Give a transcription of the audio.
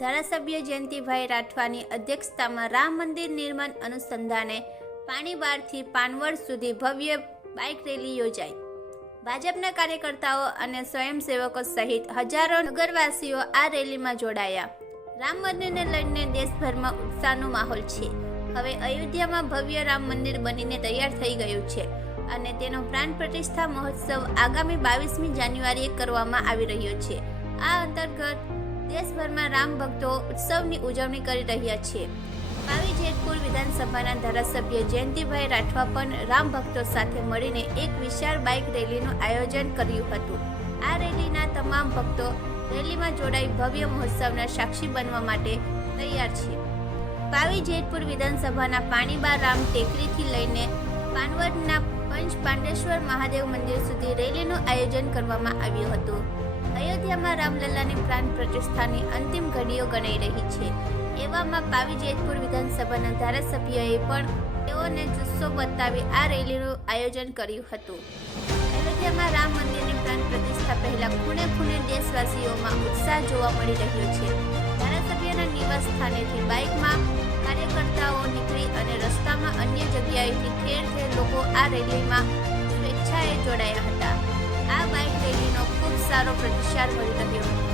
ધારાસભ્ય જયંતિભાઈ રાઠવાની અધ્યક્ષતામાં રામ મંદિર નિર્માણ અનુસંધાને પાણીબારથી પાનવડ સુધી ભવ્ય બાઇક રેલી યોજાઈ। ભાજપના કાર્યકર્તાઓ અને સ્વયંસેવકો સહિત હજારો નગરવાસીઓ આ રેલીમાં જોડાયા। રામ મંદિરને લઈને દેશભરમાં ઉત્સાહનો માહોલ છે। હવે અયોધ્યામાં ભવ્ય રામ મંદિર બનીને તૈયાર થઈ ગયું છે અને તેનો પ્રાણ પ્રતિષ્ઠા મહોત્સવ આગામી 22મી જાન્યુઆરીએ કરવામાં આવી રહ્યો છે। આ અંતર્ગત દેશભરમાં રામ ભક્તો ઉત્સવની ઉજવણી કરી રહ્યા છે। પાવી જેતપુર વિધાનસભાના ધારાસભ્ય જયંતિભાઈ રાઠવા પણ રામ ભક્તો સાથે મળીને એક વિશાળ બાઇક રેલીનું આયોજન કર્યું હતું। આ રેલીના તમામ ભક્તો રેલીમાં જોડાઈ ભવ્ય મહોત્સવના સાક્ષી બનવા માટે તૈયાર છે। પાવી જેતપુર વિધાનસભાના પાણીબાર રામ ટેકરીથી લઈને પાનવડના પંચ પાંડેશ્વર મહાદેવ મંદિર સુધી રેલીનું આયોજન કરવામાં આવ્યું હતું। અયોધ્યામાં રામલલ્લાની પ્રાણ પ્રતિષ્ઠાની અંતિમ ઘડીઓ ગણાઈ રહી છે। એવામાં પાવી જેતપુર વિધાનસભાના ધારાસભ્યોએ પણ તેઓને જુસ્સો બતાવી આ રેલીનું આયોજન કર્યું હતું। અયોધ્યામાં રામ મંદિરની પ્રાણ પ્રતિષ્ઠા પહેલા ખૂણે ખૂણે દેશવાસીઓમાં ઉત્સાહ જોવા મળી રહ્યો છે। ધારાસભ્યના નિવાસ સ્થાનેથી બાઇકમાં કાર્યકર્તાઓ નીકળી અને રસ્તામાં અન્ય જગ્યાએથી ઠેર ઠેર લોકો આ રેલીમાં સ્વેચ્છાએ જોડાયા હતા। આ બાઇક રેલીનો ખૂબ સારો પ્રતિસાદ મળી રહ્યો હતો।